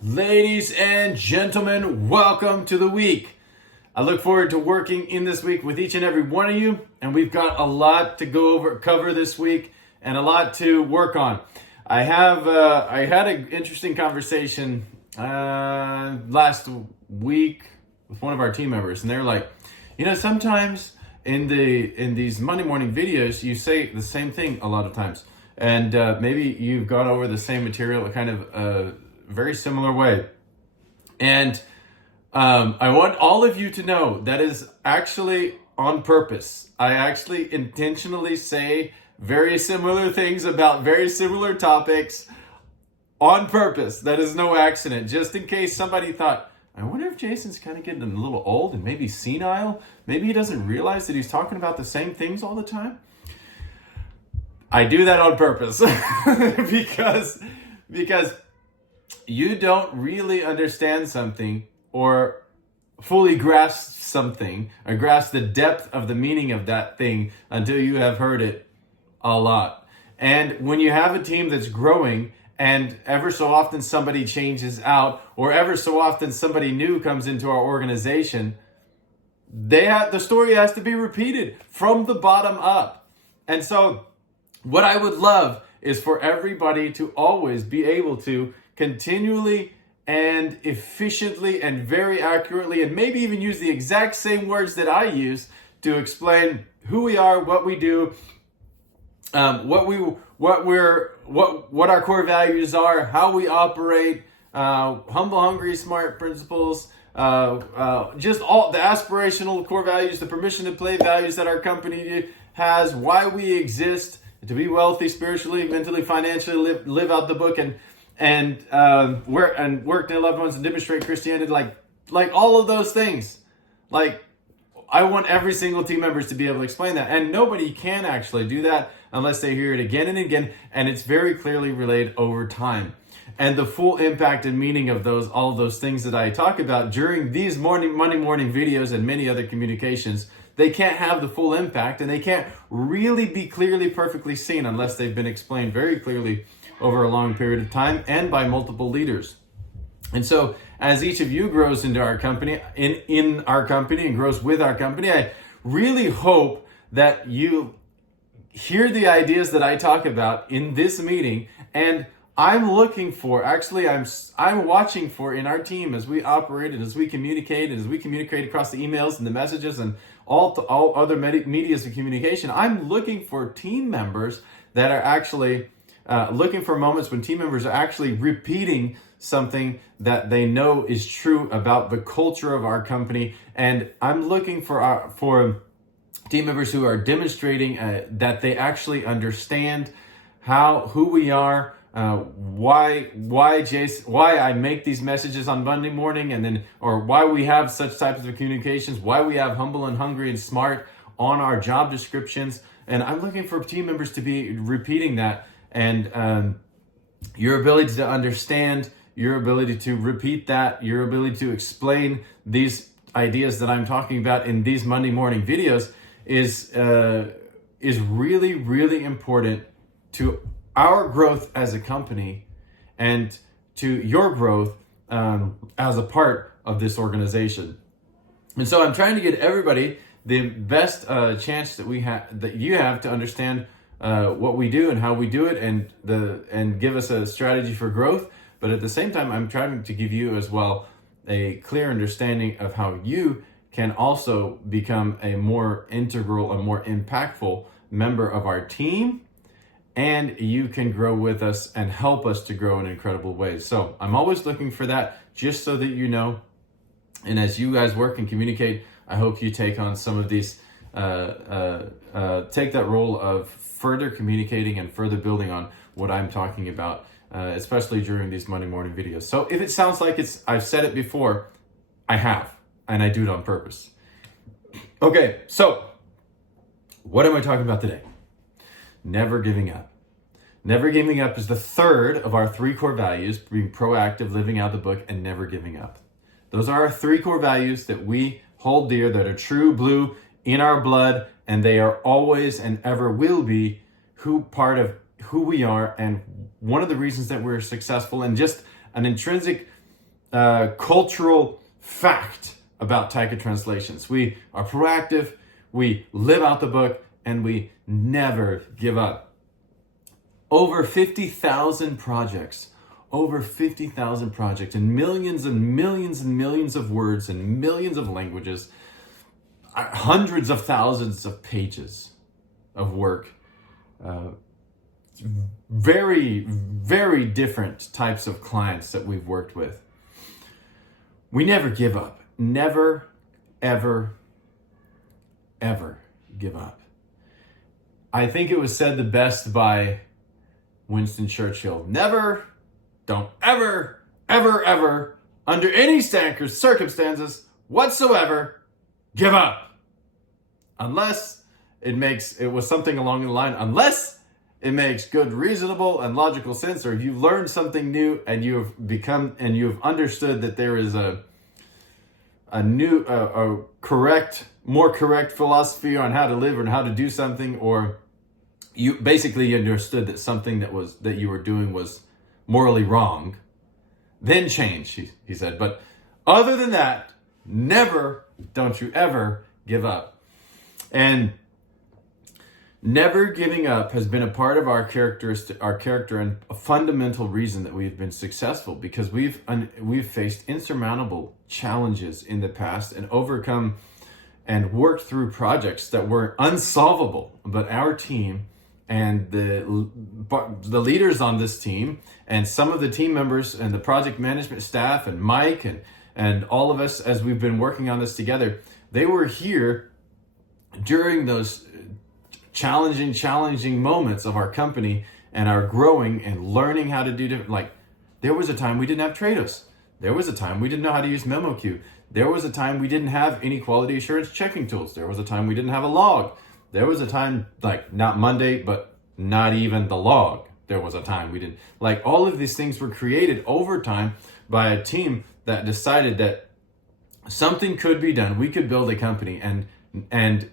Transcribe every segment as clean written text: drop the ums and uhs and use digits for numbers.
Ladies and gentlemen, welcome to the week. I look forward to working in this week with each and every one of you, and we've got a lot to cover this week, and a lot to work on. I had an interesting conversation last week with one of our team members, and they're like, sometimes in these Monday morning videos, you say the same thing a lot of times, and maybe you've gone over the same material, kind of very similar way. And I want all of you to know that is actually on purpose. I actually intentionally say very similar things about very similar topics on purpose. That is no accident. Just in case somebody thought, I wonder if Jason's kind of getting a little old and maybe senile. Maybe he doesn't realize that he's talking about the same things all the time. I do that on purpose because you don't really understand something or fully grasp something or grasp the depth of the meaning of that thing until you have heard it a lot. And when you have a team that's growing and ever so often somebody changes out or ever so often somebody new comes into our organization, the story has to be repeated from the bottom up. And so what I would love is for everybody to always be able to continually and efficiently and very accurately, and maybe even use the exact same words that I use to explain who we are, what we do, what our core values are, how we operate, humble, hungry, smart principles, just all the aspirational core values, the permission to play values that our company has, why we exist, to be wealthy spiritually, mentally, financially, live out the book, and work their loved ones and demonstrate Christianity, like all of those things. Like, I want every single team members to be able to explain that, and nobody can actually do that unless they hear it again and again, and it's very clearly relayed over time. And the full impact and meaning of all of those things that I talk about during these Monday morning videos and many other communications, they can't have the full impact, and they can't really be clearly, perfectly seen unless they've been explained very clearly over a long period of time and by multiple leaders. And so as each of you grows into our company, in our company, and grows with our company, I really hope that you hear the ideas that I talk about in this meeting. And I'm watching for in our team as we operate and as we communicate across the emails and the messages and all other medias of communication. I'm looking for team members that are actually looking for moments when team members are actually repeating something that they know is true about the culture of our company. And I'm looking for team members who are demonstrating that they actually understand who we are, why I make these messages on Monday morning, or why we have such types of communications, why we have humble and hungry and smart on our job descriptions. And I'm looking for team members to be repeating that. And your ability to understand, your ability to repeat that, your ability to explain these ideas that I'm talking about in these Monday morning videos is really, really important to our growth as a company and to your growth as a part of this organization. And so I'm trying to get everybody the best chance that you have to understand what we do and how we do it, and give us a strategy for growth. But at the same time, I'm trying to give you as well a clear understanding of how you can also become a more integral and more impactful member of our team, and you can grow with us and help us to grow in incredible ways. So I'm always looking for that, just so that you know. And as you guys work and communicate, I hope you take on some of these, take that role of further communicating and further building on what I'm talking about, especially during these Monday morning videos. So if it sounds like I've said it before, I have, and I do it on purpose. Okay, so what am I talking about today? Never giving up. Never giving up is the third of our 3 core values: being proactive, living out the book, and never giving up. Those are our 3 core values that we hold dear, that are true blue in our blood, and they are always and ever will be part of who we are, and one of the reasons that we're successful, and just an intrinsic cultural fact about Taika Translations. We are proactive, we live out the book, and we never give up. Over 50,000 projects, and millions and millions and millions of words and millions of languages, hundreds of thousands of pages of work, very, very different types of clients that we've worked with. We never give up. Never, ever, ever give up. I think it was said the best by Winston Churchill. Never, don't ever, ever, ever, under any circumstances whatsoever, give up. Unless it was something along the line, unless it makes good, reasonable, and logical sense, or you've learned something new and you've understood that there is a more correct philosophy on how to live and how to do something, or you basically understood that something that you were doing was morally wrong, then change, he said. But other than that, never, don't you ever give up. And never giving up has been a part of our character and a fundamental reason that we've been successful, because we've faced insurmountable challenges in the past and overcome and worked through projects that were unsolvable. But our team and the leaders on this team and some of the team members and the project management staff and Mike and all of us, as we've been working on this together, they were here during those challenging moments of our company and our growing and learning how to do different. Like, there was a time we didn't have Trados. There was a time we didn't know how to use MemoQ. There was a time we didn't have any quality assurance checking tools. There was a time we didn't have a log. There was a time, like, not Monday, but not even the log. There was a time we didn't. Like, all of these things were created over time by a team that decided that something could be done. We could build a company, and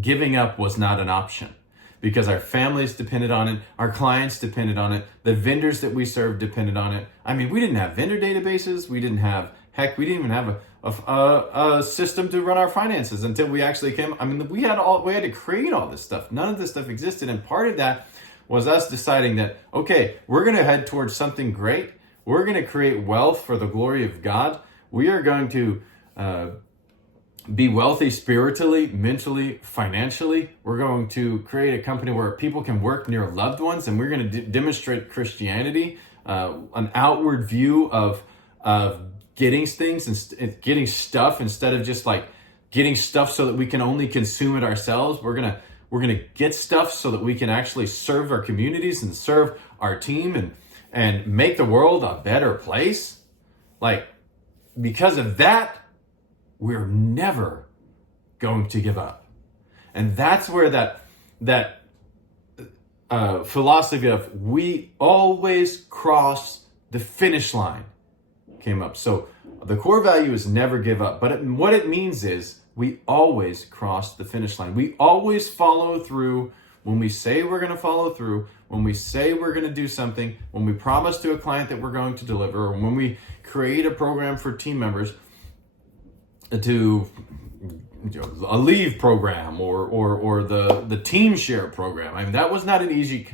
giving up was not an option, because our families depended on it, our clients depended on it, the vendors that we served depended on it. I mean, we didn't have vendor databases. We didn't even have a system to run our finances until we actually came. I mean, we had to create all this stuff. None of this stuff existed, and part of that was us deciding that, okay, we're going to head towards something great. We're going to create wealth for the glory of God. We are going to be wealthy spiritually, mentally, financially. We're going to create a company where people can work near loved ones, and we're going to demonstrate Christianity, an outward view of getting things and getting stuff instead of just like getting stuff so that we can only consume it ourselves. We're gonna get stuff so that we can actually serve our communities and serve our team and make the world a better place. Like, because of that, we're never going to give up. And that's where that philosophy of we always cross the finish line came up. So the core value is never give up. But what it means is we always cross the finish line. We always follow through when we say we're going to follow through, when we say we're going to do something, when we promise to a client that we're going to deliver, or when we create a program for team members to a leave program or the team share program. I mean, that was not an easy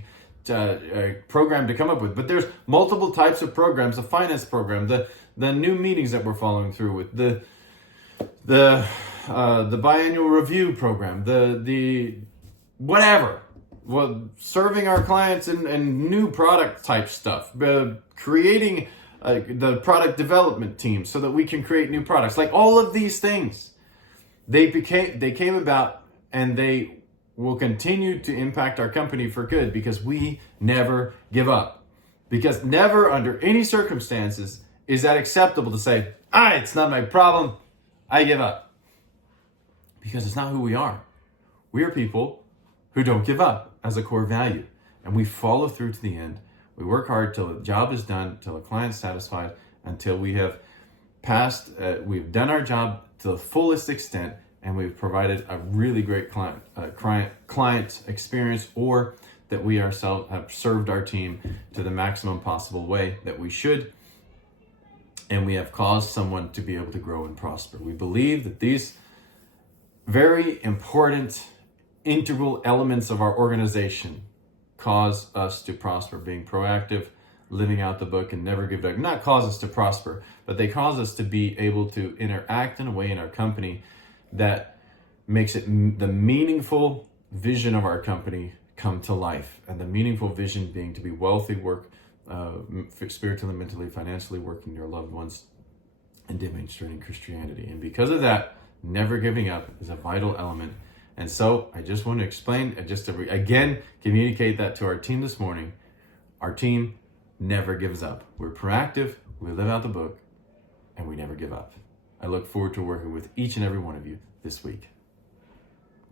program to come up with, but there's multiple types of programs, the finance program, the new meetings that we're following through with, the biannual review program, the whatever, well, serving our clients and new product type stuff, creating the product development team so that we can create new products. Like, all of these things, they came about, and they will continue to impact our company for good, because we never give up. Because never under any circumstances is that acceptable to say, it's not my problem, I give up. Because it's not who we are. We are people who don't give up as a core value. And we follow through to the end. We work hard till the job is done, till the client's satisfied, until we have we've done our job to the fullest extent, and we've provided a really great client experience, or that we ourselves have served our team to the maximum possible way that we should. and we have caused someone to be able to grow and prosper. We believe that these very important integral elements of our organization cause us to prosper, being proactive, living out the book, and never give up. Not cause us to prosper, but they cause us to be able to interact in a way in our company that makes it the meaningful vision of our company come to life. And the meaningful vision being to be wealthy, work spiritually, mentally, financially, working your loved ones, and demonstrating Christianity. And because of that, never giving up is a vital element. And so I just want to explain, just to again communicate that to our team this morning. Our team never gives up. We're proactive, we live out the book, and we never give up. I look forward to working with each and every one of you this week.